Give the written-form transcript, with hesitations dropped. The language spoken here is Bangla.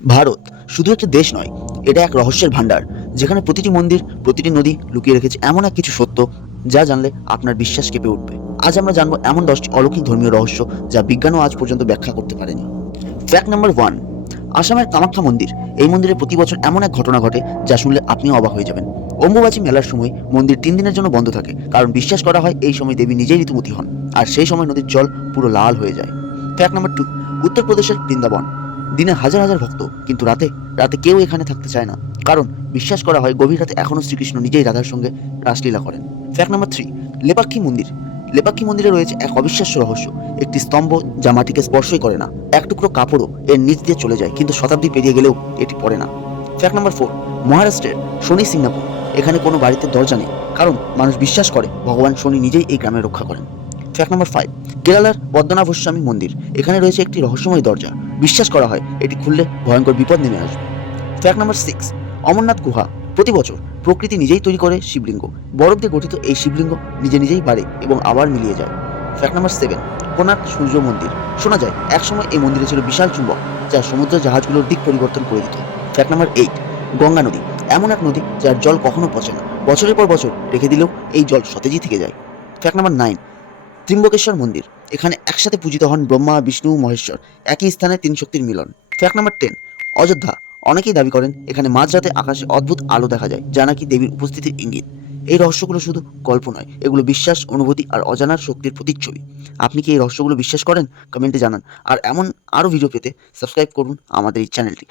ভারত শুধু একটি দেশ নয়, এটা এক রহস্যের ভান্ডার, যেখানে প্রতিটি মন্দির, প্রতিটি নদী লুকিয়ে রেখেছে এমন এক কিছু সত্য যা জানলে আপনার বিশ্বাস কেঁপে উঠবে। আজ আমরা জানবো এমন 10টি অলৌকিক ধর্মীয় রহস্য যা বিজ্ঞানও আজ পর্যন্ত ব্যাখ্যা করতে পারেনি। ফ্যাক্ট নাম্বার 1, আসামের কামাখ্যা মন্দির। এই মন্দিরে প্রতি বছর এমন এক ঘটনা ঘটে যা শুনলে আপনিও অবাক হয়ে যাবেন। অম্বুবাচী মেলার সময় মন্দির 3 দিনের জন্য বন্ধ থাকে, কারণ বিশ্বাস করা হয় এই সময় দেবী নিজেই ঋতুমতী হন, আর সেই সময় নদীর জল পুরো লাল হয়ে যায়। ফ্যাক্ট নাম্বার 2, উত্তরপ্রদেশের বৃন্দাবন। দিনে হাজার হাজার ভক্ত, কিন্তু রাতে রাতে কেউ এখানে থাকতে চায় না, কারণ বিশ্বাস করা হয় গভীর রাতে এখনও শ্রীকৃষ্ণ নিজেই রাধার সঙ্গে রাসলীলা করেন। ফ্যাক্ট নাম্বার 3, লেপাক্ষী মন্দির। লেপাক্ষী মন্দিরে রয়েছে এক অবিশ্বাস্য রহস্য, একটি স্তম্ভ যা মাটিকে স্পর্শই করে না, এক টুকরো কাপড়ও এর নিচ দিয়ে চলে যায়, কিন্তু শতাব্দী পেরিয়ে গেলেও এটি পড়ে না। ফ্যাক্ট নাম্বার 4, মহারাষ্ট্রের শনি সিঙ্গাপুর। এখানে কোনো বাড়িতে দরজা নেই, কারণ মানুষ বিশ্বাস করে ভগবান শনি নিজেই এই গ্রামে রক্ষা করেন। ফ্যাক্ট নাম্বার 5, কেরালার পদ্মনাভস্বামী মন্দির। এখানে রয়েছে একটি রহস্যময় দরজা, বিশ্বাস করা হয় এটি খুললে ভয়ঙ্কর বিপদ নেমে আসবে। ফ্যাক্ট নাম্বার 6, অমরনাথ গুহা। প্রতি বছর প্রকৃতি নিজেই তৈরি করে শিবলিঙ্গ, বরফ দিয়ে গঠিত এই শিবলিঙ্গ নিজে নিজেই বাড়ে এবং আবার মিলিয়ে যায়। ফ্যাক্ট নাম্বার 7, কোণার্ক সূর্য মন্দির। শোনা যায় একসময় এই মন্দিরে ছিল বিশাল চুম্বক যা সমুদ্র জাহাজগুলোর দিক পরিবর্তন করে দিত। ফ্যাক্ট নাম্বার 8, গঙ্গা নদী। এমন এক নদী যার জল কখনো পচে না, বছরের পর বছর রেখে দিলেও এই জল সতেজই থেকে যায়। ফ্যাক্ট নাম্বার 9, ত্রিম্বকেশ্বর মন্দির। এখানে একসাথে পূজিত হন ব্রহ্মা, বিষ্ণু, মহেশ্বর, একই স্থানে 3 শক্তির মিলন। Fact number 10, Ayodhya. অনেকেই দাবি করেন এখানে মাঝরাতে আকাশে অদ্ভুত আলো দেখা যায়, যা নাকি দেবীর উপস্থিতির ইঙ্গিত। এই রহস্যগুলো শুধু গল্প নয়, এগুলো বিশ্বাস, অনুভূতি আর অজানার শক্তির প্রতিচ্ছবি। আপনি কি এই রহস্যগুলো বিশ্বাস করেন? কমেন্টে জানান। আর এমন আরও ভিডিও পেতে সাবস্ক্রাইব করুন আমাদের এই চ্যানেলটি।